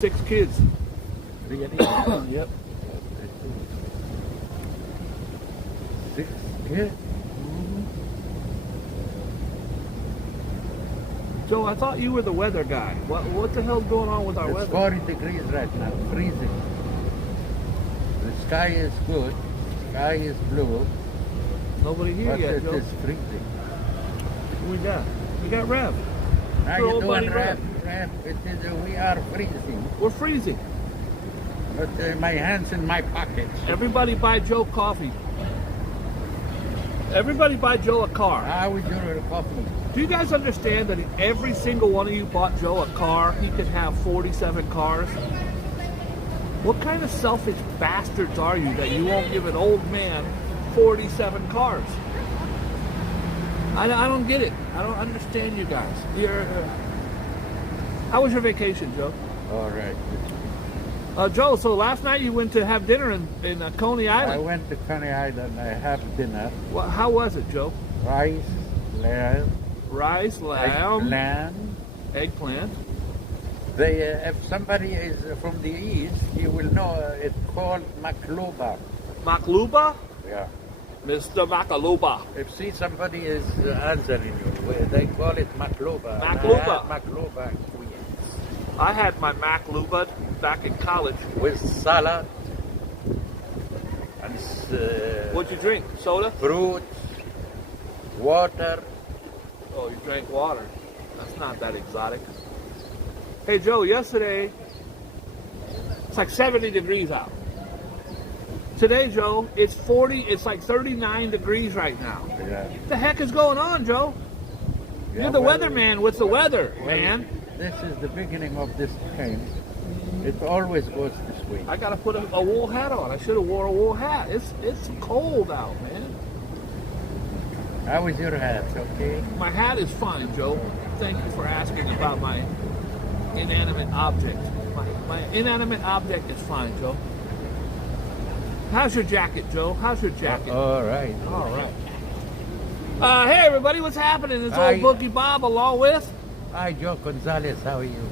6 kids. Really? Yep. 6 kids? Joe, I thought you were the weather guy. What the hell's going on with our It's weather? 40 degrees right now, freezing. The sky is good, sky is blue, Nobody here but yet, it Joe. is freezing. Who we got? We got Rev. How Your you old buddy doing, Rap? We are freezing. We're freezing. But my hands in my pockets. Everybody buy Joe coffee. Everybody buy Joe a car. How is your coffee? Do you guys understand that if every single one of you bought Joe a car, he could have 47 cars? What kind of selfish bastards are you that you won't give an old man 47 cars? I don't get it. I don't understand you guys. How was your vacation, Joe? All right. Joe, so last night you went to have dinner in Coney Island. I went to Coney Island. I have dinner. Well, how was it, Joe? Rice, lamb, Rice, lamb, eggplant. They, if somebody is from the east, you will know it's called makluba. Makluba? Yeah. Mr. Makaluba. If see somebody is answering you, they call it makluba. Makluba. Makluba. I had my Makluba back in college. With salad and What'd you drink? Soda? fruit, water. Oh, you drank water. That's not that exotic. Hey, Joe, yesterday, it's like 70 degrees out. Today, Joe, it's 40, it's like 39 degrees right now. Yeah. What the heck is going on, Joe? Yeah, You're the well, weatherman with the weather, man. This is the beginning of this time. It always goes this way. I gotta put a wool hat on. I should have wore a wool hat. It's cold out, man. How is your hat? Okay. My hat is fine, Joe. Thank you for asking about my inanimate object. My inanimate object is fine, Joe. How's your jacket, Joe? How's your jacket? All right. All right. Hey, everybody, what's happening? It's Hi. old Boogie Bob along with... Hi, Joe Gonzalez. How are you?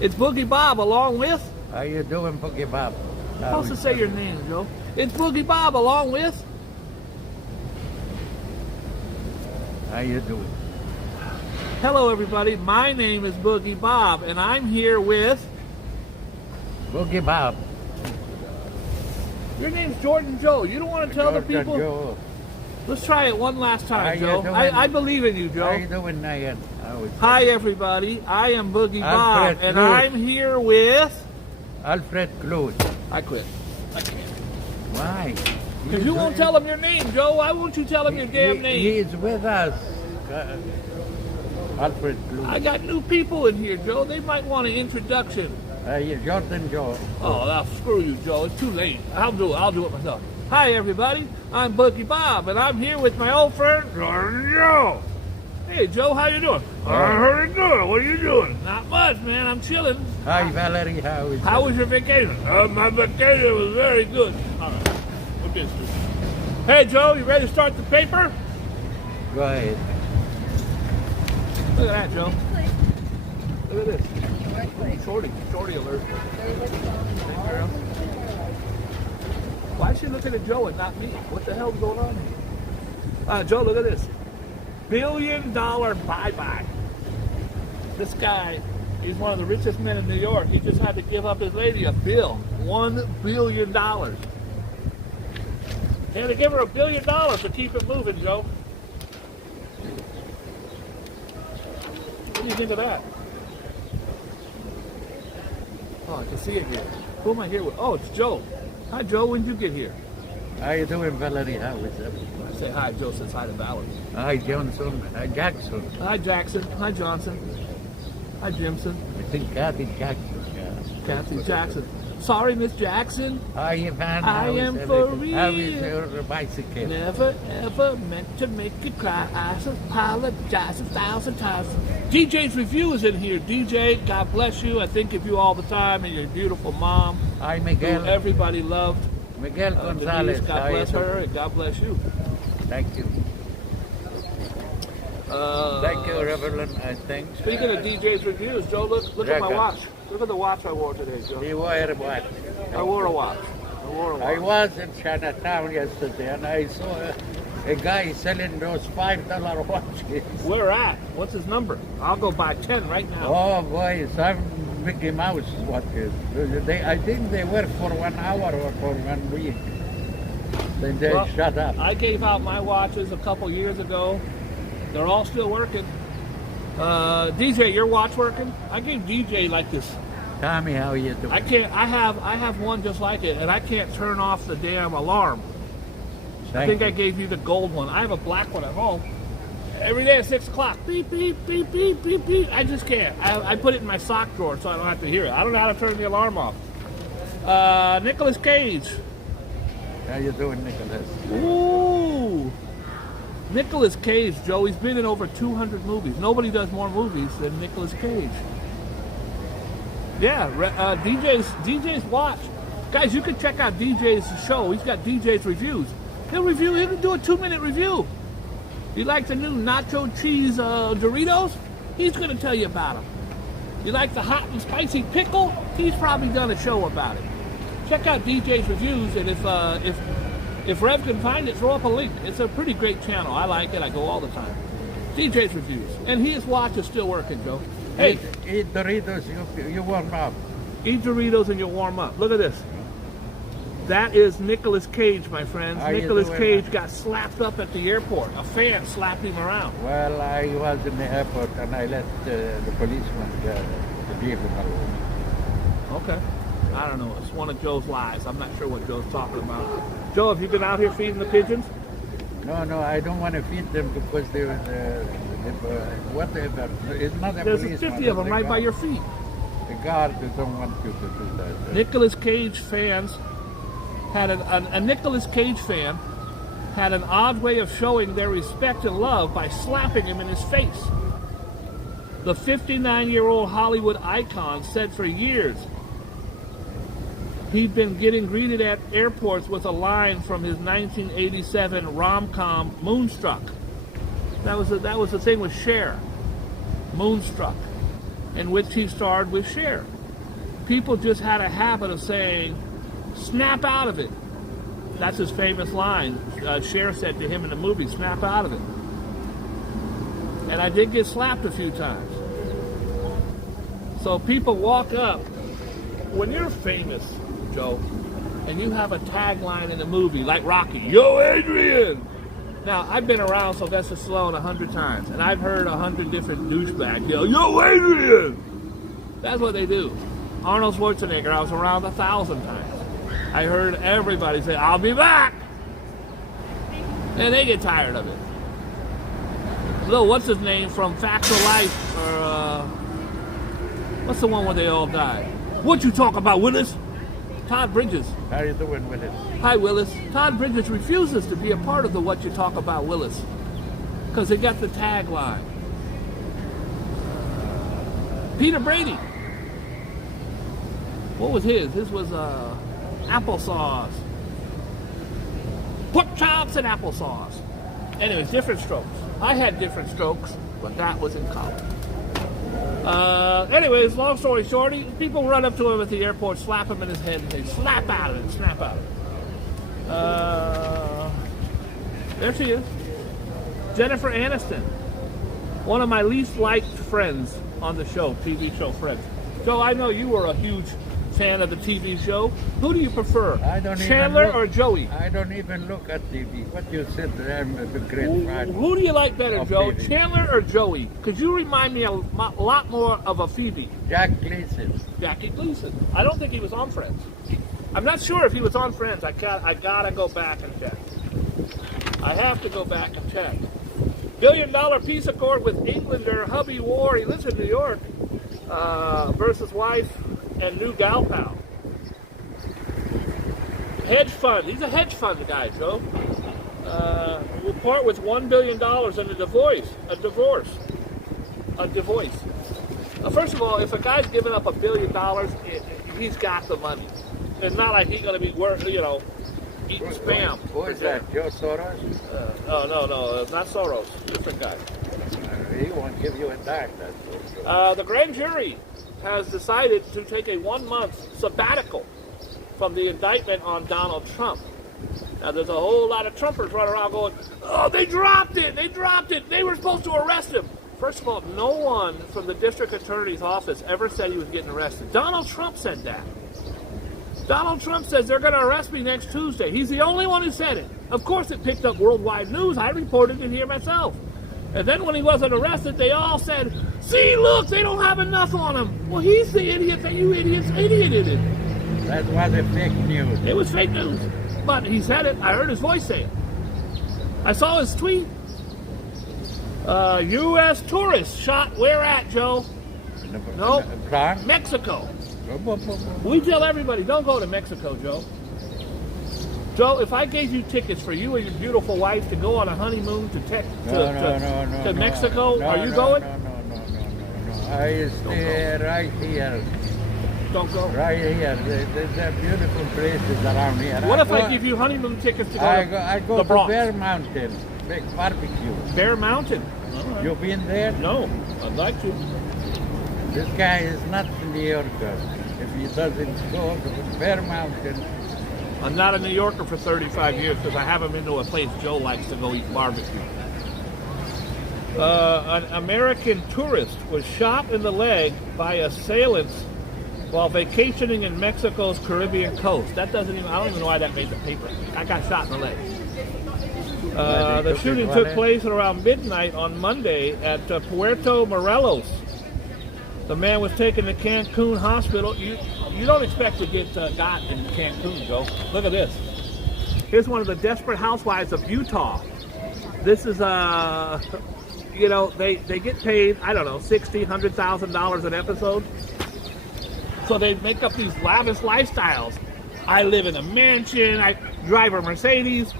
It's Boogie Bob along with... How you doing, Boogie Bob? How to say your name, Joe? It's Boogie Bob along with... How you doing? Hello, everybody. My name is Boogie Bob, and I'm here with... Boogie Bob. Your name's Jordan Joe. You don't want to tell the Jordan people? Joe. Let's try it one last How time, you Joe. doing? I believe in you, How you Joe. doing, Nayan? How is Hi, everybody. I am Boogie Bob, Alfred and Cruz. I'm here with... Alfred Cruz. I quit. I can't. Why? Because you won't tell him your name, Joe. Why won't you tell him your damn name? He is with us. Alfred Cruz. I got new people in here, Joe. They might want an introduction. Jordan Joe. Oh, now screw you, Joe. It's too late. I'll do it myself. Hi, everybody. I'm Boogie Bob, and I'm here with my old friend, Jordan Joe. Hey, Joe, how you doing? I'm pretty good. What are you doing? Not much, man. I'm chilling. Hi, Valerie. How was your vacation? My vacation was very good. All right. What this? Hey, Joe, you ready to start the paper? Go ahead. Look at that, Joe. Look at this. Shorty alert. Hey, girl. Why is she looking at Joe and not me? What the hell's going on here? Joe, look at this. $1 billion bye-bye. This guy, he's one of the richest men in New York. He just had to give up his lady a bill. $1 billion. He had to give her $1 billion to keep it moving, Joe. What do you think of that? Oh, I can see it here. Who am I here with? Oh, it's Joe. Hi, Joe. When did you get here? How you doing, Valerie? How is it? I say hi, Joe says hi to Valerie. Hi, Johnson. Hi, Jackson. Hi, Jackson. Hi, Johnson. Hi, Jimson. I think Kathy Jackson. Yeah. Kathy Jackson. Sorry, Miss Jackson. Hi, Ivan. I How is am for everything? How is real. your bicycle? Never, ever meant to make you cry. I apologize 1,000 times. DJ's Review is in here. DJ, God bless you. I think of you all the time and your beautiful mom. Hi, Who Miguel. everybody loved. Miguel Gonzalez. Denise, God bless her and God bless you. Thank you. Thank you, Reverend, I think. Speaking of DJ's Reviews, Joe, look at my Record. watch. Look at the watch I wore today, Joe. You wear what? I wore a watch. I was in Chinatown yesterday and I saw a guy selling those $5 watches. Where at? What's his number? I'll go buy 10 right now. Oh boy, some Mickey Mouse watches. I think they work for 1 hour or for 1 week. Then they shut up. I gave out my watches a couple years ago. They're all still working. DJ, your watch working? I gave DJ like this. Tommy, how you doing? I can't. I have one just like it, and I can't turn off the damn alarm. I think I gave you the gold one. I have a black one at home. Every day at 6 o'clock, beep, beep, beep, beep, beep, beep. I just can't. I put it in my sock drawer so I don't have to hear it. I don't know how to turn the alarm off. Nicolas Cage. How you doing, Nicholas? Ooh. Nicolas Cage, Joe. He's been in over 200 movies. Nobody does more movies than Nicolas Cage. Yeah, DJ's watch. Guys, you can check out DJ's show. He's got DJ's reviews. He'll do a 2-minute review. You like the new nacho cheese Doritos? He's going to tell you about them. You like the hot and spicy pickle? He's probably done a show about it. Check out DJ's reviews, and if Rev can find it, throw up a link. It's a pretty great channel. I like it. I go all the time. DJ's reviews. And his watch is still working, Joe. Hey, eat Doritos, you warm up. Eat Doritos and you warm up. Look at this. That is Nicolas Cage, my friends. Nicolas Cage got slapped up at the airport. A fan slapped him around. Well, I was in the airport and I let the policeman leave him alone. Okay. I don't know. It's one of Joe's lies. I'm not sure what Joe's talking about. Joe, have you been out here feeding the pigeons? No, I don't want to feed them because they're whatever. It's not a There's policeman. 50 of them right by your feet. The guards don't want you to do that. Nicolas Cage fans had a Nicolas Cage fan had an odd way of showing their respect and love by slapping him in his face. The 59-year-old Hollywood icon said for years he'd been getting greeted at airports with a line from his 1987 rom-com Moonstruck. That was the thing with Cher, Moonstruck, in which he starred with Cher. People just had a habit of saying, "Snap out of it." That's his famous line. Cher said to him in the movie, "Snap out of it." And I did get slapped a few times. So people walk up. When you're famous, Joe, and you have a tagline in the movie like Rocky, "Yo, Adrian!" Now, I've been around Sylvester Stallone 100 times, and I've heard 100 different douchebags yell, "Yo, Adrian!" That's what they do. Arnold Schwarzenegger, I was around 1,000 times. I heard everybody say, "I'll be back!" And they get tired of it. Little, what's his name from Facts of Life, or what's the one where they all died? What you talk about, Willis? Todd Bridges. How you doing, Willis? Hi, Willis. Todd Bridges refuses to be a part of the What You Talk About, Willis, because they got the tagline. Peter Brady. What was his? His was applesauce. Pork chops and applesauce. Anyways, different strokes. I had different strokes, but that was in college. Anyways, long story short, people run up to him at the airport, slap him in his head, and say, "Slap out of it, snap out of it." There she is. Jennifer Aniston. One of my least liked friends on the show, TV show Friends. Joe, I know you were a huge fan of the TV show. Who do you prefer? Chandler or Joey? I don't even look at TV. What you said, I'm the great fan. Who do you like better, Joe? TV. Chandler or Joey? Because you remind me a lot more of a Phoebe. Jack Gleason. Jackie Gleason. I don't think he was on Friends. I'm not sure if he was on Friends. I gotta go back and check. I have to go back and check. $1 billion peace accord with Englander hubby war. He lives in New York. Versus wife and new gal pal. Hedge fund. He's a hedge fund guy, Joe. Will part with $1 billion in a divorce. First of all, if a guy's giving up $1 billion, he's got the money. It's not like he's going to be eating spam. Who is that? Joe Soros? No, not Soros. Different guy. He won't give you a dime, that's for sure. The grand jury has decided to take a 1-month sabbatical from the indictment on Donald Trump. Now, there's a whole lot of Trumpers running around going, oh, they dropped it, they were supposed to arrest him. First of all, no one from the district attorney's office ever said he was getting arrested. Donald Trump said that. Donald Trump says they're going to arrest me next Tuesday. He's the only one who said it. Of course, it picked up worldwide news. I reported it here myself. And then when he wasn't arrested, they all said, see, look, they don't have enough on him. Well, he's the idiot that you idiots idioted. That was a fake news. It was fake news. But he said it. I heard his voice say it. I saw his tweet. U.S. tourists shot where at, Joe? No, Mexico. We tell everybody, don't go to Mexico, Joe. Joe, if I gave you tickets for you and your beautiful wife to go on a honeymoon to Mexico, are you going? No. I stay right here. Don't go. Right here. There's beautiful places around here. What if I give you honeymoon tickets to go I go the to Bronx? Bear Mountain, big barbecue. Bear Mountain? Right. You been there? No, I'd like to. This guy is not a New Yorker. If he doesn't go to Bear Mountain. I'm not a New Yorker for 35 years because I haven't been to a place Joe likes to go eat barbecue. An American tourist was shot in the leg by assailants while vacationing in Mexico's Caribbean coast. That doesn't even, I don't even know why that made the paper. I got shot in the leg. The shooting took place at around midnight on Monday at Puerto Morelos. The man was taken to Cancun Hospital. You don't expect to get got in Cancun, Joe. Look at this. Here's one of the desperate housewives of Utah. This is, they get paid, I don't know, $60,000, $100,000 an episode. So they make up these lavish lifestyles. I live in a mansion. I drive a Mercedes.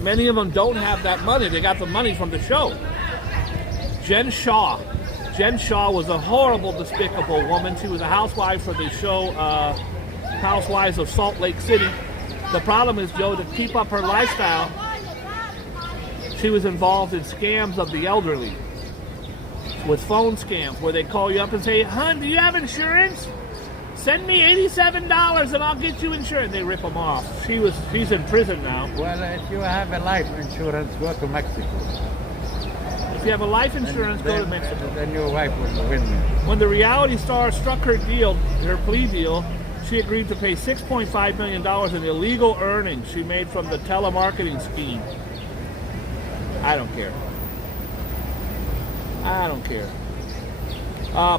Many of them don't have that money. They got the money from the show. Jen Shaw. Jen Shaw was a horrible, despicable woman. She was a housewife for the show Housewives of Salt Lake City. The problem is, Joe, to keep up her lifestyle, she was involved in scams of the elderly. With phone scams where they call you up and say, "Hon, do you have insurance? Send me $87 and I'll get you insurance." They rip them off. She's in prison now. Well, if you have a life insurance, go to Mexico. If you have a life insurance, go to Mexico. Then your wife will win. When the reality star struck her plea deal, she agreed to pay $6.5 million in illegal earnings she made from the telemarketing scheme. I don't care.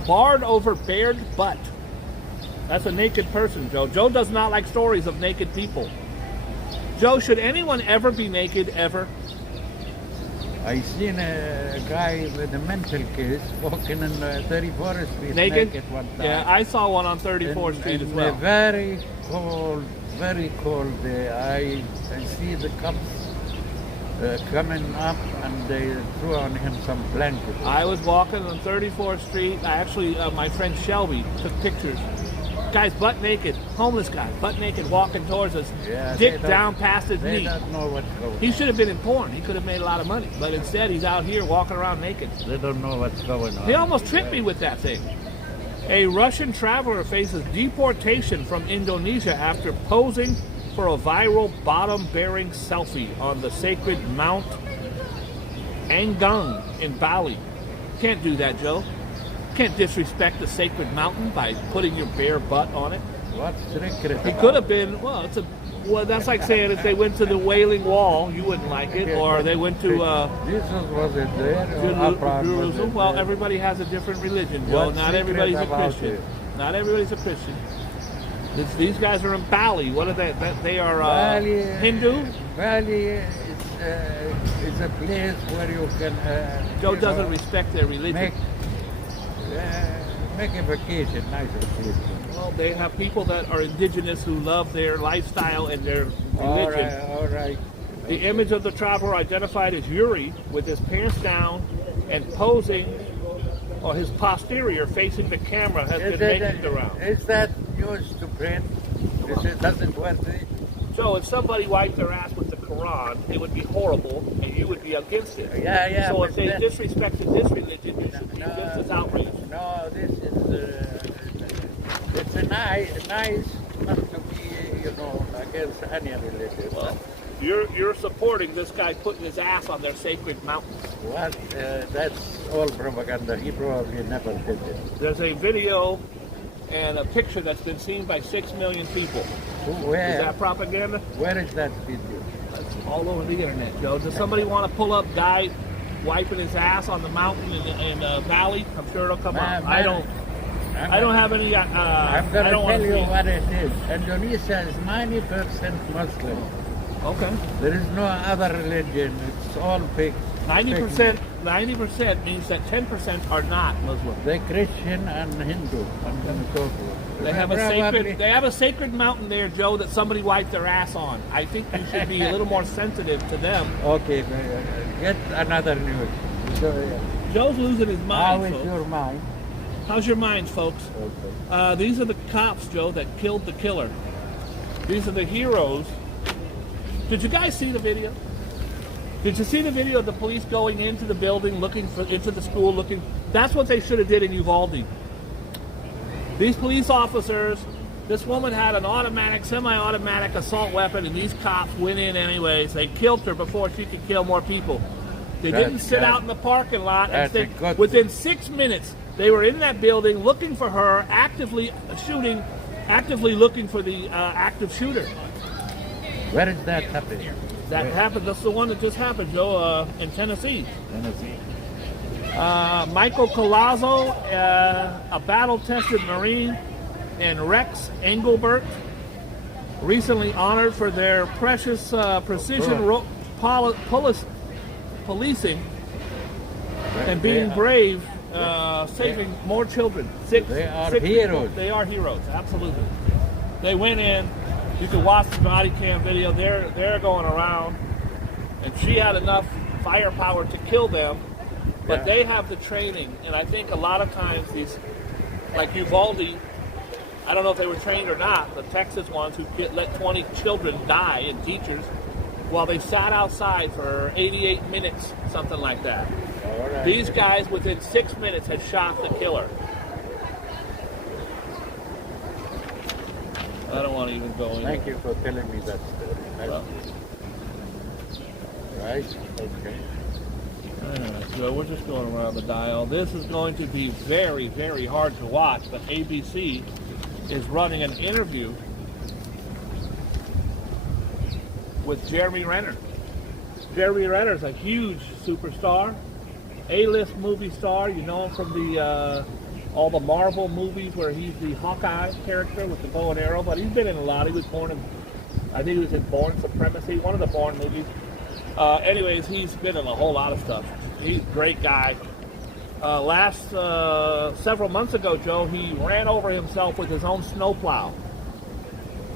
Barred over bared butt. That's a naked person, Joe. Joe does not like stories of naked people. Joe, should anyone ever be naked, ever? I seen a guy with a mental case walking in 34th Street naked one time. Yeah, I saw one on 34th Street as well. Very cold day. I see the cops coming up and they threw on him some blankets. I was walking on 34th Street. My friend Shelby took pictures. Guy's butt naked, homeless guy, butt naked, walking towards us, dick down past his knee. They don't know what's going on. He should have been in porn. He could have made a lot of money. But instead, he's out here walking around naked. They don't know what's going on. He almost tripped me with that thing. A Russian traveler faces deportation from Indonesia after posing for a viral bottom-bearing selfie on the sacred Mount Anggung in Bali. Can't do that, Joe. Can't disrespect the sacred mountain by putting your bare butt on it. What's secret? He could have been, that's like saying if they went to the Wailing Wall, you wouldn't like it, or they went to Jesus wasn't there. Jerusalem. Well, everybody has a different religion, Joe. Not everybody's a Christian. Not everybody's a Christian. These guys are in Bali. What are they? They are Bali, Hindu? Bali is a place where you can... Joe doesn't respect their religion. Make a vacation, nice vacation. Well, they have people that are indigenous who love their lifestyle and their religion. All right. The image of the traveler identified as Yuri with his pants down and posing, or his posterior facing the camera, has been making the round. Is that yours to print? Doesn't worth it? So if somebody wiped their ass with the Quran, it would be horrible, and you would be against it. Yeah. So if they disrespected this religion, you should be just as outraged. No, this is nice not to be, against any religion. Well, you're supporting this guy putting his ass on their sacred mountains. What? That's all propaganda. He probably never did it. There's a video and a picture that's been seen by 6 million people. Where? Is that propaganda? Where is that video? That's all over the internet, Joe. Does somebody want to pull up guy wiping his ass on the mountain in valley? I'm sure it'll come up. I don't have any. I'm going to tell you what it is. Indonesia is 90% Muslim. Okay. There is no other religion. It's all fake. 90% means that 10% are not Muslim. They're Christian and Hindu and so forth. They have a sacred mountain there, Joe, that somebody wiped their ass on. I think you should be a little more sensitive to them. Okay, get another news. Joe's losing his mind. How is folks. your mind? How's your mind, folks? Okay. These are the cops, Joe, that killed the killer. These are the heroes. Did you guys see the video? Did you see the video of the police going into the building, into the school, looking? That's what they should have did in Uvalde. These police officers, this woman had an automatic, semi-automatic assault weapon, and these cops went in anyways. They killed her before she could kill more people. They didn't sit out in the parking lot. And within 6 minutes, they were in that building looking for her, actively looking for the active shooter. Where is that happening? That happened. That's the one that just happened, Joe, in Tennessee. Michael Colazzo, a battle-tested Marine, and Rex Engelbert, recently honored for their precious precision policing and being brave, saving more children. They are heroes. They are heroes, absolutely. They went in. You can watch the body cam video. They're going around, and she had enough firepower to kill them, but they have the training. And I think a lot of times these, like Uvalde, I don't know if they were trained or not, the Texas ones who let 20 children die and teachers while they sat outside for 88 minutes, something like that. Right. These guys, within 6 minutes, had shot the killer. I don't want to even go in. Thank you for telling me that story. Right? Okay. Alright, so we're just going around the dial. This is going to be very, very hard to watch, but ABC is running an interview with Jeremy Renner. Jeremy Renner is a huge superstar, A-list movie star. You know him from the all the Marvel movies where he's the Hawkeye character with the bow and arrow, but he's been in a lot. He was born in, I think he was in Bourne Supremacy, one of the Bourne movies. Anyways, he's been in a whole lot of stuff. He's a great guy. Several months ago, Joe, he ran over himself with his own snowplow.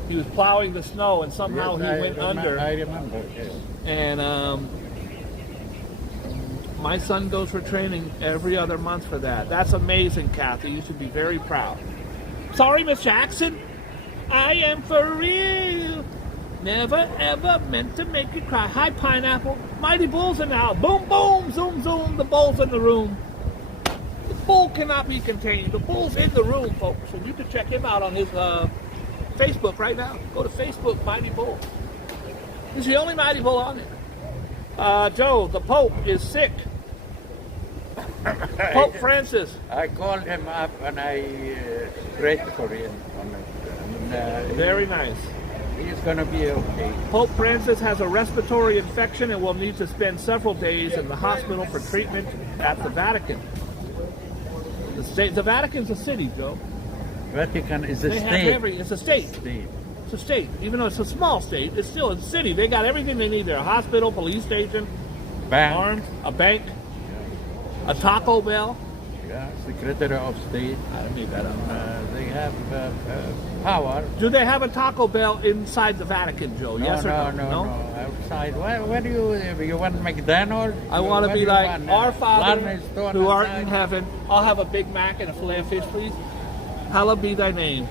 He was plowing the snow, and somehow he went under. I remember, yes. And my son goes for training every other month for that. That's amazing, Kathy. You should be very proud. Sorry, Miss Jackson. I am for real. Never, ever meant to make you cry. Hi, Pineapple. Mighty Bull's in the house. Boom, boom, zoom, zoom. The bull's in the room. The bull cannot be contained. The bull's in the room, folks. And you can check him out on his Facebook right now. Go to Facebook, Mighty Bull. He's the only Mighty Bull on there. Joe, the Pope is sick. Pope Francis. I called him up and I prayed for him. Very nice. He's going to be okay. Pope Francis has a respiratory infection and will need to spend several days in the hospital for treatment at the Vatican. The Vatican's a city, Joe. Vatican is a state. It's a state. It's a state. Even though it's a small state, it's still a city. They got everything they need there. A hospital, police station, arms, a bank, a Taco Bell. Yeah, Secretary of State. I don't need that. They have power. Do they have a Taco Bell inside the Vatican, Joe? No, yes or no? No. Outside. Where do you want McDonald's? I want to be like our Father who art outside? in heaven. I'll have a Big Mac and a filet of fish, please. Hallowed be thy name.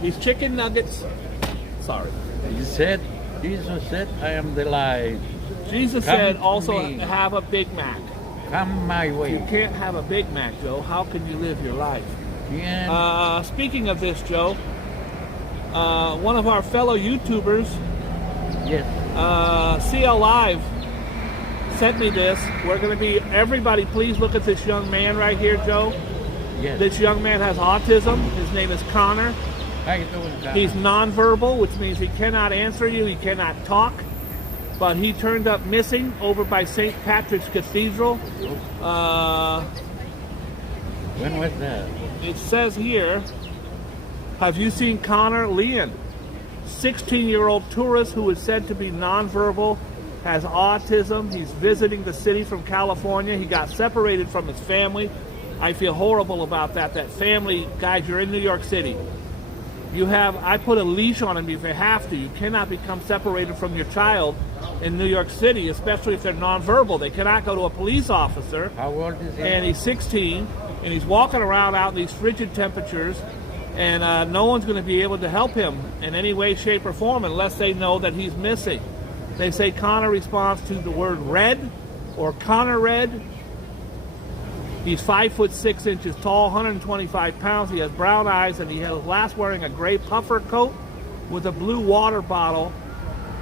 These chicken nuggets. Sorry. Jesus said, I am the light. Jesus Come said to also me. have a Big Mac. Come my way. You can't have a Big Mac, Joe. How can you live your life? Yeah. Speaking of this, Joe, one of our fellow YouTubers, Yes. CL Live, sent me this. We're going to be, everybody please look at this young man right here, Joe. Yes. This young man has autism. His name is Connor. How you doing, Connor? He's nonverbal, which means he cannot answer you, he cannot talk. But he turned up missing over by St. Patrick's Cathedral. When was that? It says here, have you seen Connor Leon? 16-year-old tourist who is said to be nonverbal, has autism. He's visiting the city from California. He got separated from his family. I feel horrible about that. That family, guys, you're in New York City. I put a leash on him if you have to. You cannot become separated from your child in New York City, especially if they're nonverbal. They cannot go to a police officer. How old is he? And he's 16, and he's walking around out in these frigid temperatures, and no one's going to be able to help him in any way, shape, or form unless they know that he's missing. They say Connor responds to the word red or Connor red. He's 5'6" tall, 125 pounds. He has brown eyes, and he was last wearing a gray puffer coat with a blue water bottle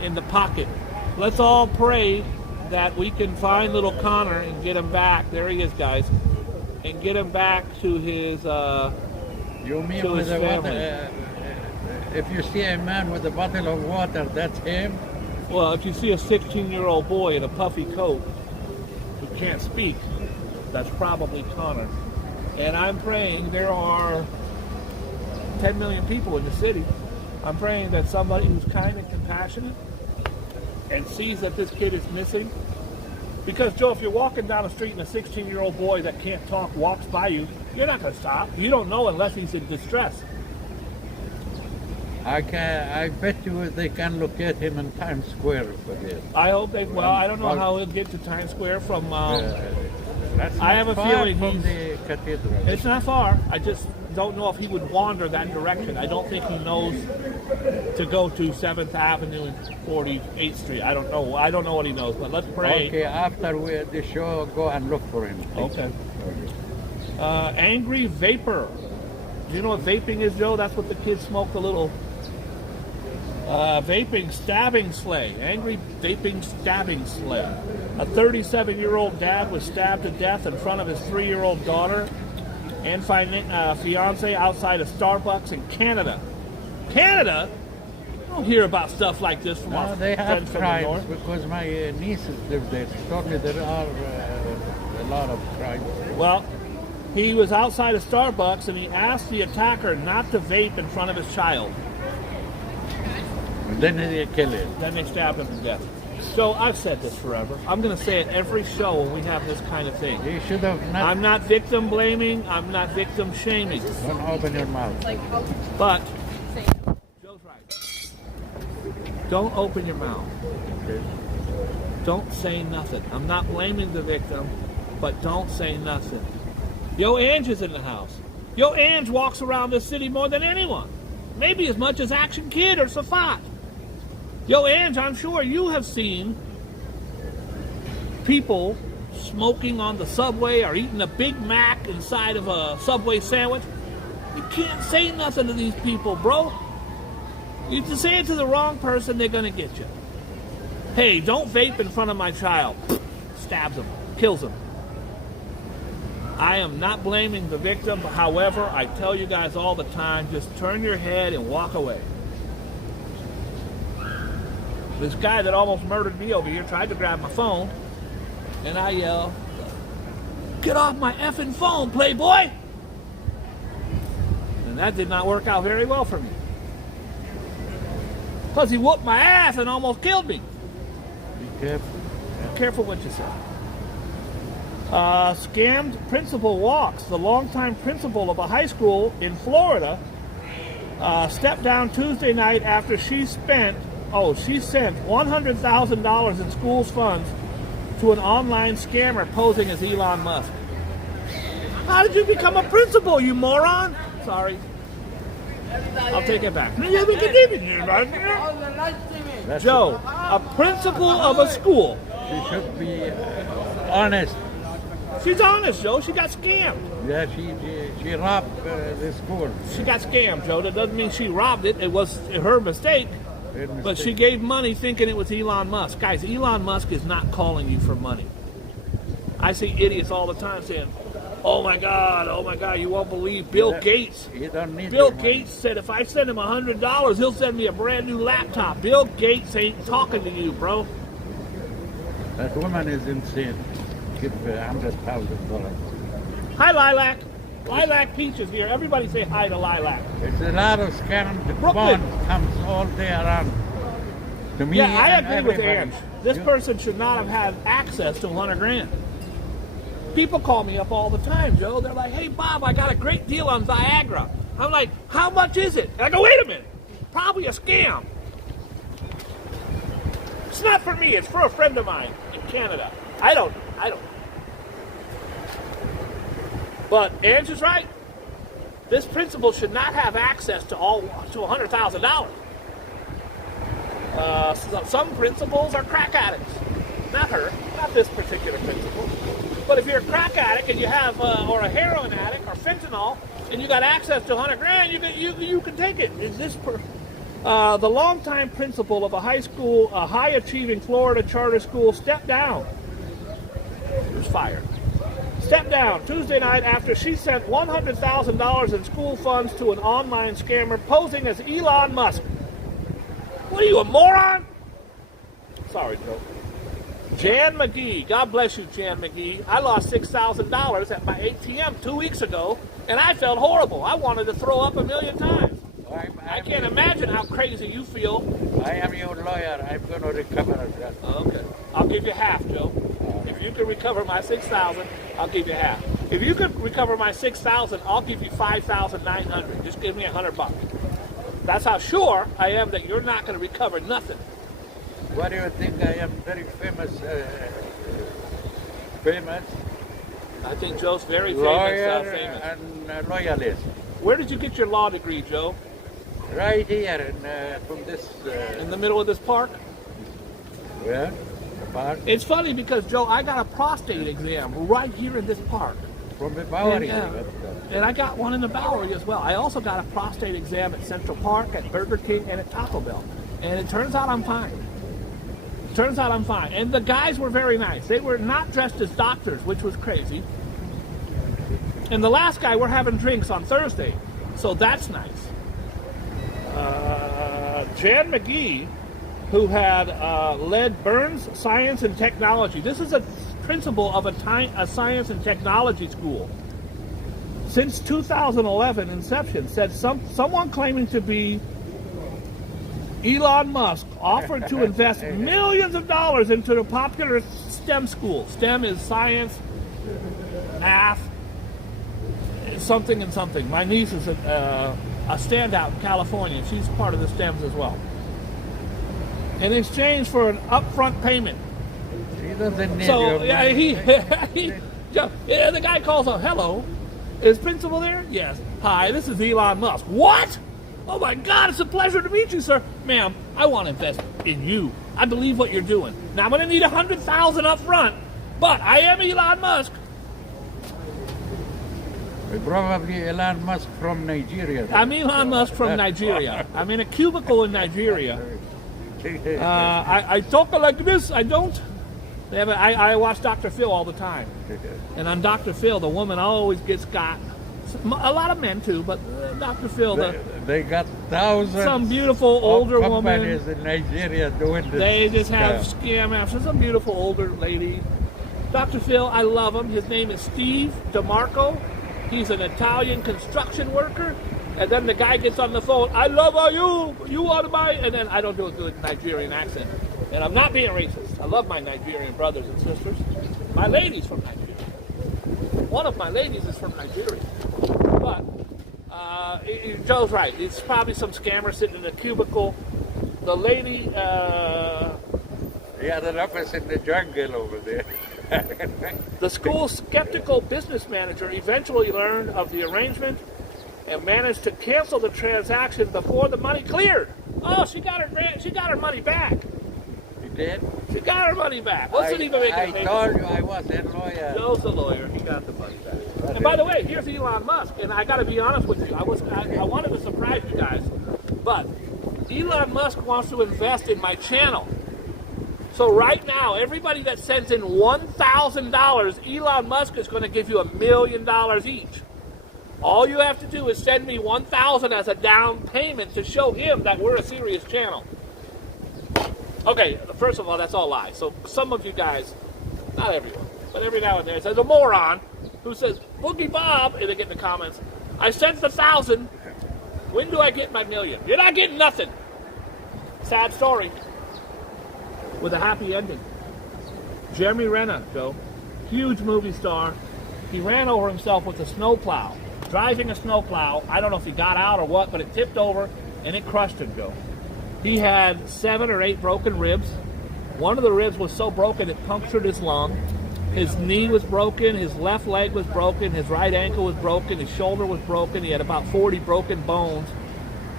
in the pocket. Let's all pray that we can find little Connor and get him back. There he is, guys, and get him back to his You mean to with his the water? family. If you see a man with a bottle of water, that's him? Well, if you see a 16-year-old boy in a puffy coat who can't speak, that's probably Connor. And I'm praying, there are 10 million people in the city. I'm praying that somebody who's kind and compassionate and sees that this kid is missing. Because, Joe, if you're walking down the street and a 16-year-old boy that can't talk walks by you, you're not going to stop. You don't know unless he's in distress. I bet you they can locate him in Times Square for this. I hope they, well, I don't know how he'll get to Times Square from, That's I have a far feeling from he's, the cathedral. it's not far. I just don't know if he would wander that direction. I don't think he knows to go to 7th Avenue and 48th Street. I don't know. I don't know what he knows, but let's pray. Okay, after the show, go and look for him. Okay. Angry vapor. Do you know what vaping is, Joe? That's what the kids smoke, the little vaping stabbing sleigh. Angry vaping stabbing sleigh. A 37-year-old dad was stabbed to death in front of his 3-year-old daughter and fiance outside a Starbucks in Canada. Canada? I don't hear about stuff like this from our They friends have from the crimes north. because my nieces live there. She told me there are a lot of crimes. Well, he was outside a Starbucks and he asked the attacker not to vape in front of his child. And then they kill him. Then they stabbed him to death. So I've said this forever. I'm going to say it every show when we have this kind of thing. You should have not. I'm not victim blaming. I'm not victim shaming. Don't open your mouth. But Joe's right. Don't open your mouth. Okay. Don't say nothing. I'm not blaming the victim, but don't say nothing. Yo, Ange is in the house. Yo, Ange walks around this city more than anyone. Maybe as much as Action Kid or Safat. Yo, Ange, I'm sure you have seen people smoking on the subway or eating a Big Mac inside of a Subway sandwich. You can't say nothing to these people, bro. You can say it to the wrong person, they're going to get you. Hey, don't vape in front of my child. Stabs him, kills him. I am not blaming the victim, but however, I tell you guys all the time, just turn your head and walk away. This guy that almost murdered me over here tried to grab my phone, and I yelled, "Get off my effing phone, playboy!" And that did not work out very well for me. Plus, he whooped my ass and almost killed me. Be careful. Be careful what you say. Scammed principal walks. The longtime principal of a high school in Florida stepped down Tuesday night after she sent $100,000 in school's funds to an online scammer posing as Elon Musk. How did you become a principal, you moron? Sorry. I'll take it back. Joe, a principal of a school. She should be honest. She's honest, Joe. She got scammed. Yeah, she robbed the school. She got scammed, Joe. That doesn't mean she robbed it. It was her mistake. But she gave money thinking it was Elon Musk. Guys, Elon Musk is not calling you for money. I see idiots all the time saying, oh my God, you won't believe Bill Gates. You don't need Bill Gates said if I send him $100, he'll send me a brand new laptop. Bill Gates ain't talking to you, bro. That woman is insane. Give $100,000. Hi, Lilac. Lilac Peach is here. Everybody say hi to Lilac. It's a lot of scam. The Brooklyn. bond comes all day around. To me, Yeah, I and agree with everybody. Ange. This person should not have had access to 100 grand. People call me up all the time, Joe. They're like, hey, Bob, I got a great deal on Viagra. I'm like, how much is it? And I go, wait a minute. Probably a scam. It's not for me. It's for a friend of mine in Canada. I don't. But Ange is right. This principal should not have access to $100,000. Some principals are crack addicts. Not her. Not this particular principal. But if you're a crack addict and you have, or a heroin addict or fentanyl, and you got access to 100 grand, you can take it. Is this the longtime principal of a high achieving Florida charter school stepped down? He was fired. Stepped down Tuesday night after she sent $100,000 in school funds to an online scammer posing as Elon Musk. What are you, a moron? Sorry, Joe. Jan McGee, God bless you, Jan McGee. I lost $6,000 at my ATM 2 weeks ago, and I felt horrible. I wanted to throw up a million times. I can't imagine how crazy you feel. I am your lawyer. I'm going to recover that. Okay. I'll give you half, Joe. If you can recover my $6,000, I'll give you half. If you can recover my $6,000, I'll give you $5,900. Just give me $100. That's how sure I am that you're not going to recover nothing. What do you think? I am very famous. Famous. I think Joe's very Lawyer famous. and loyalist. Where did you get your law degree, Joe? Right here from this. In the middle of this park? Where? The park? It's funny because, Joe, I got a prostate exam right here in this park. From the Bowery. And I got one in the Bowery as well. I also got a prostate exam at Central Park, at Burger King, and at Taco Bell. And it turns out I'm fine. And the guys were very nice. They were not dressed as doctors, which was crazy. And the last guy, we're having drinks on Thursday. So that's nice. Jan McGee, who had led Burns Science and Technology. This is a principal of a science and technology school. Since 2011 inception, said someone claiming to be Elon Musk offered to invest millions of dollars into the popular STEM school. STEM is science, math, something and something. My niece is a standout in California. She's part of the STEMs as well. In exchange for an upfront payment. He doesn't need So your money. the guy calls up. Hello, is principal there? Yes. Hi, this is Elon Musk. What? Oh my God, it's a pleasure to meet you, sir. Ma'am, I want to invest in you. I believe what you're doing. Now I'm going to need $100,000 up front, but I am Elon Musk. Probably Elon Musk from Nigeria. I'm Elon Musk from Nigeria. I'm in a cubicle in Nigeria. I talk like this. I don't. I watch Dr. Phil all the time. And on Dr. Phil, the woman always gets got. A lot of men too, but Dr. Phil, they got thousands. Some beautiful older woman. Companies in Nigeria doing this. They just have scam after some beautiful older lady. Dr. Phil, I love him. His name is Steve DeMarco. He's an Italian construction worker. And then the guy gets on the phone, I love you, you ought to buy, and then I don't do a good Nigerian accent. And I'm not being racist. I love my Nigerian brothers and sisters. My lady's from Nigeria. One of my ladies is from Nigeria. But Joe's right. It's probably some scammer sitting in a cubicle. The lady... Yeah, the office in the jungle over there. The school's skeptical business manager eventually learned of the arrangement and managed to cancel the transaction before the money cleared. Oh, she got her money back. did. She got her money back. What's it even making? I told you I was a lawyer. Joe's a lawyer. He got the money back. And by the way, here's Elon Musk. And I got to be honest with you. I wanted to surprise you guys, but Elon Musk wants to invest in my channel. So right now, everybody that sends in $1,000, Elon Musk is going to give you $1 million each. All you have to do is send me $1,000 as a down payment to show him that we're a serious channel. Okay, first of all, that's all lies. So some of you guys, not everyone, but every now and then, there's a moron who says, Boogie Bob, and they get in the comments, I sent the 1,000. When do I get my million? You're not getting nothing. Sad story. With a happy ending. Jeremy Renner, Joe, huge movie star. He ran over himself with a snowplow. Driving a snowplow, I don't know if he got out or what, but it tipped over and it crushed him, Joe. He had 7 or 8 broken ribs. One of the ribs was so broken it punctured his lung. His knee was broken, his left leg was broken, his right ankle was broken, his shoulder was broken. He had about 40 broken bones.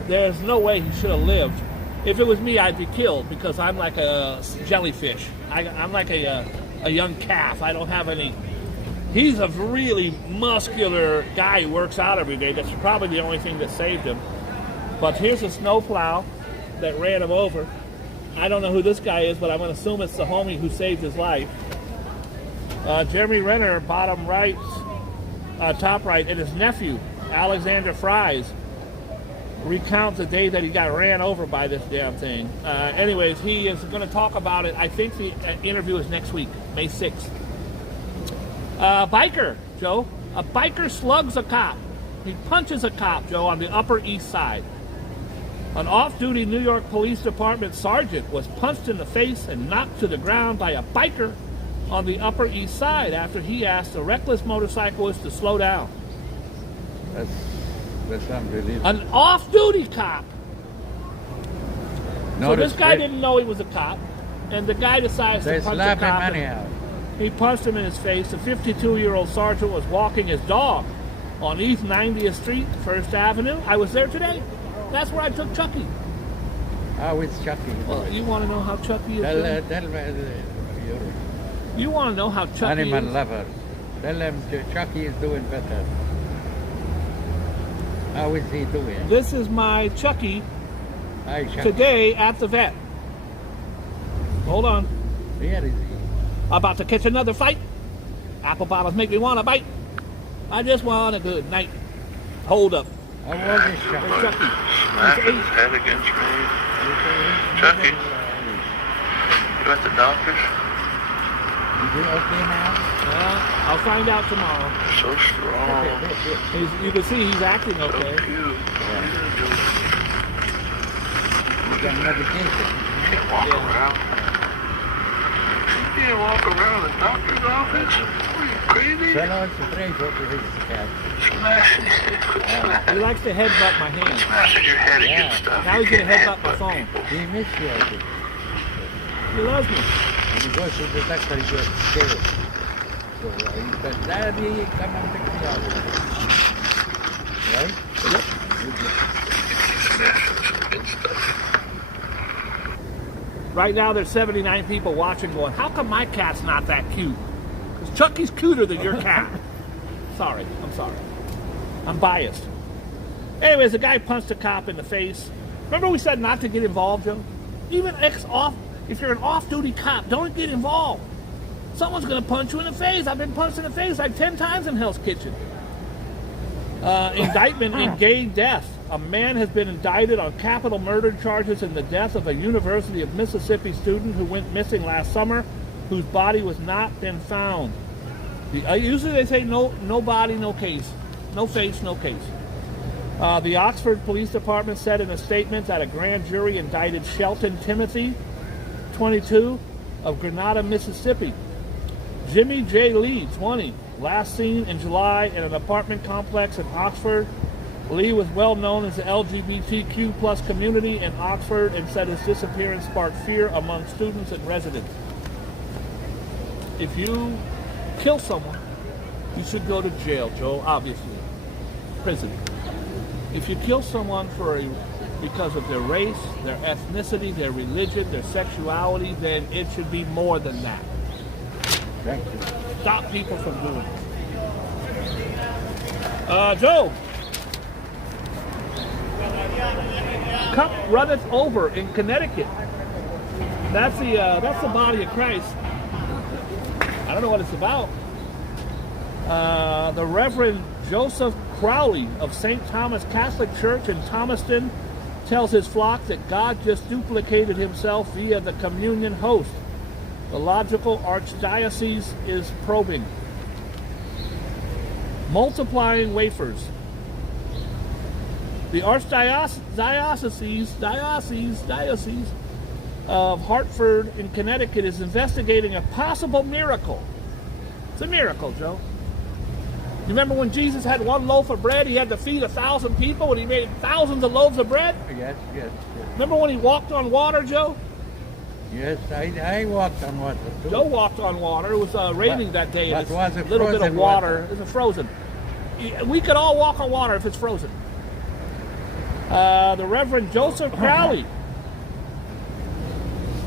There's no way he should have lived. If it was me, I'd be killed because I'm like a jellyfish. I'm like a young calf. I don't have any. He's a really muscular guy who works out every day. That's probably the only thing that saved him. But here's a snowplow that ran him over. I don't know who this guy is, but I'm going to assume it's the homie who saved his life. Jeremy Renner, bottom right, top right, and his nephew, Alexander Fries, recount the day that he got ran over by this damn thing. Anyways, he is going to talk about it. I think the interview is next week, May 6th. Biker, Joe. A biker slugs a cop. He punches a cop, Joe, on the Upper East Side. An off-duty New York Police Department sergeant was punched in the face and knocked to the ground by a biker on the Upper East Side after he asked a reckless motorcyclist to slow down. That's unbelievable. An off-duty cop. No, so this guy didn't know he was a cop, and the guy decides to punch the cop. Anyhow. He punched him in his face. The 52-year-old sergeant was walking his dog on East 90th Street, First Avenue. I was there today. That's where I took Chucky. How is Chucky? Well, you want to know how Chucky is? You want to know how Chucky Animal is? lover. Tell him Chucky is doing better. How is he doing? This is my Chucky. Hi, Chucky. Today at the vet. Hold on. Where is he? About to catch another fight. Apple bottoms make me want to bite. I just want a good night. Hold up. How old is Chucky? Where's Chucky? Smack his head against me. Chucky, you at the doctor's? Is he okay now? I'll find out tomorrow. So strong. You can see he's acting So okay. cute. He's got medication. You can't walk around. You can't walk around the doctor's office? Are you crazy? Tell us to pray for his cat. He likes to headbutt my hand. Smashing your head against stuff. Now he's going to headbutt my phone. He missed you, I think. He loves me. When he goes to the doctor, he gets scared. So he said, Daddy, come and pick me up. Right? Yep. Smashing good stuff. Right now there's 79 people watching going, how come my cat's not that cute? Because Chucky's cuter than your cat. Sorry. I'm sorry. I'm biased. Anyways, the guy punched a cop in the face. Remember we said not to get involved, Joe? Even if you're an off-duty cop, don't get involved. Someone's going to punch you in the face. I've been punched in the face like 10 times in Hell's Kitchen. Indictment in gay death. A man has been indicted on capital murder charges in the death of a University of Mississippi student who went missing last summer, whose body was not been found. Usually they say no body, no case. No face, no case. The Oxford Police Department said in a statement that a grand jury indicted Shelton Timothy, 22, of Grenada, Mississippi. Jimmy J. Lee, 20, last seen in July in an apartment complex in Oxford. Lee was well known as the LGBTQ plus community in Oxford and said his disappearance sparked fear among students and residents. If you kill someone, you should go to jail, Joe, obviously. Prison. If you kill someone for a because of their race, their ethnicity, their religion, their sexuality, then it should be more than that. Thank you. Stop people from doing it. Joe. Cup runneth over in Connecticut. That's the body of Christ. I don't know what it's about. The Reverend Joseph Crowley of St. Thomas Catholic Church in Thomaston tells his flock that God just duplicated himself via the communion host. The logical archdiocese is probing. Multiplying wafers. The archdiocese of Hartford in Connecticut is investigating a possible miracle. It's a miracle, Joe. You remember when Jesus had one loaf of bread, he had to feed 1,000 people and he made thousands of loaves of bread? Yes. Remember when he walked on water, Joe? Yes, I walked on water too. Joe walked on water. It was raining that day. But was it a little bit of frozen water. water? It was frozen. We could all walk on water if it's frozen. The Reverend Joseph Crowley,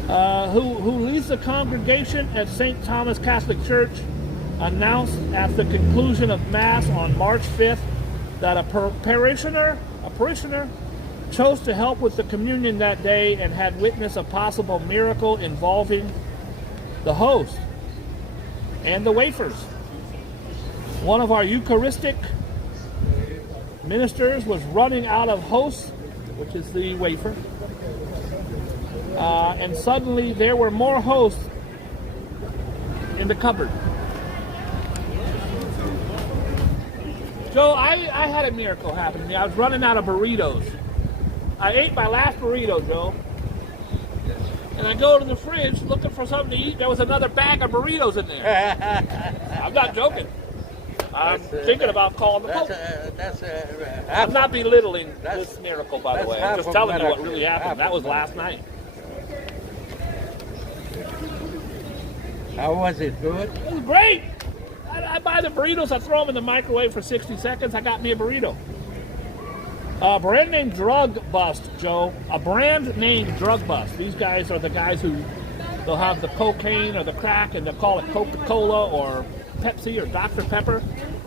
who leads the congregation at St. Thomas Catholic Church, announced at the conclusion of Mass on March 5th that a parishioner chose to help with the communion that day and had witnessed a possible miracle involving the host and the wafers. One of our Eucharistic ministers was running out of hosts, which is the wafer, and suddenly there were more hosts in the cupboard. Joe, I had a miracle happen to me. I was running out of burritos. I ate my last burrito, Joe. And I go to the fridge looking for something to eat. There was another bag of burritos in there. I'm not joking. I'm thinking about calling the Pope. I'm not belittling this miracle, by the way. I'm just telling you what really happened. That was last night. How was it? Good? It was great. I buy the burritos, I throw them in the microwave for 60 seconds, I got me a burrito. A brand name drug bust, Joe. A brand name drug bust. These guys are the guys who, they'll have the cocaine or the crack and they'll call it Coca-Cola or Pepsi or Dr. Pepper.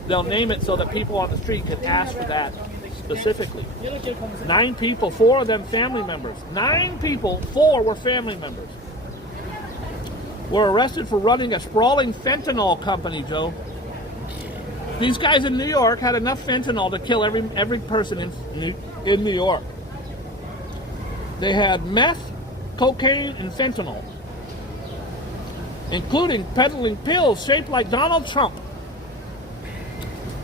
They'll name it so that people on the street can ask for that specifically. 9 people, 4 of them family members. 9 people, 4 were family members. Were arrested for running a sprawling fentanyl company, Joe. These guys in New York had enough fentanyl to kill every person in New York. They had meth, cocaine, and fentanyl, including peddling pills shaped like Donald Trump.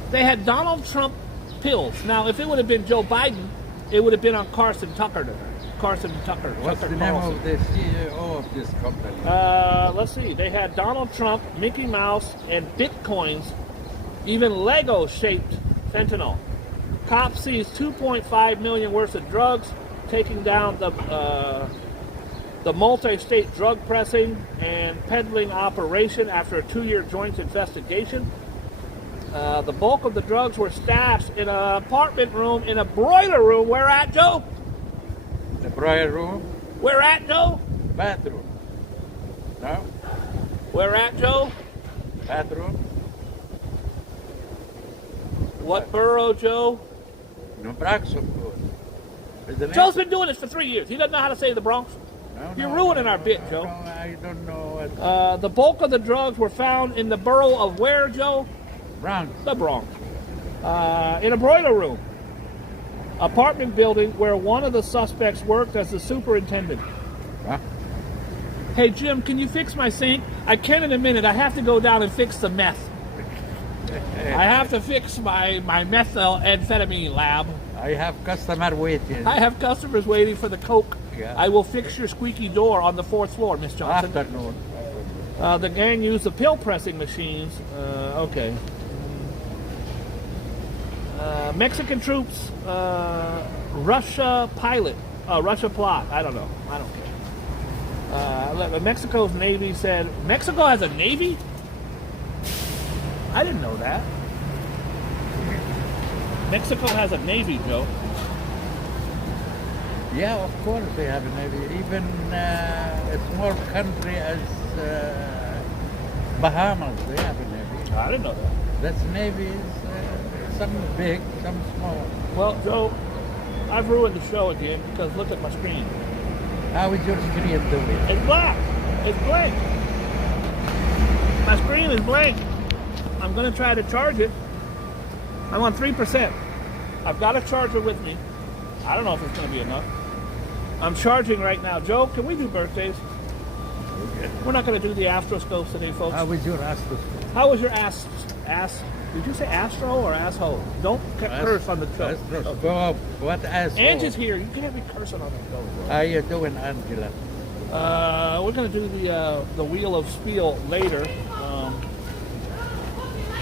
They had Donald Trump pills. Now, if it would have been Joe Biden, it would have been on Carson Tucker. What's the name of the CEO of this company? Let's see. They had Donald Trump, Mickey Mouse, and Bitcoins, even Lego-shaped fentanyl. Cops seized 2.5 million worth of drugs, taking down the multi-state drug pressing and peddling operation after a 2-year joint investigation. The bulk of the drugs were stashed in an apartment room in a broiler room. Where at, Joe? The broiler room? Where at, Joe? Bathroom. No? Where at, Joe? Bathroom. What borough, Joe? New Bronx, of course. Joe's been doing this for 3 years. He doesn't know how to say the Bronx. You're ruining our bit, Joe. No, I don't know what... The bulk of the drugs were found in the borough of where, Joe? Bronx. The Bronx. In a broiler room. Apartment building where one of the suspects worked as the superintendent. Huh? Hey, Jim, can you fix my sink? I can in a minute. I have to go down and fix the meth. I have to fix my methamphetamine lab. I have customer waiting. I have customers waiting for the Coke. Yeah. I will fix your squeaky door on the 4th floor, Miss Johnson. Afternoon. The gang used the pill pressing machines. Okay. Mexican troops, Russia pilot, Russia plot. I don't know. I don't care. Mexico's Navy said, Mexico has a Navy? I didn't know that. Mexico has a Navy, Joe. Yeah, of course they have a navy. Even a small country as Bahamas, they have a navy. I didn't know that. That's navy is some big, some small. Well, Joe, I've ruined the show again because look at my screen. How is your screen doing? It's black. It's blank. My screen is blank. I'm going to try to charge it. I'm on 3%. I've got a charger with me. I don't know if it's going to be enough. I'm charging right now. Joe, can we do birthdays? Okay. We're not going to do the astroscopes today, folks. How is your astros? How was your ass? Did you say astro or asshole? Don't curse on the show. Astros. Go up. What asshole? Angie's here. You can't be cursing on the show, bro. How you doing, Angela? We're going to do the Wheel of Spiel later.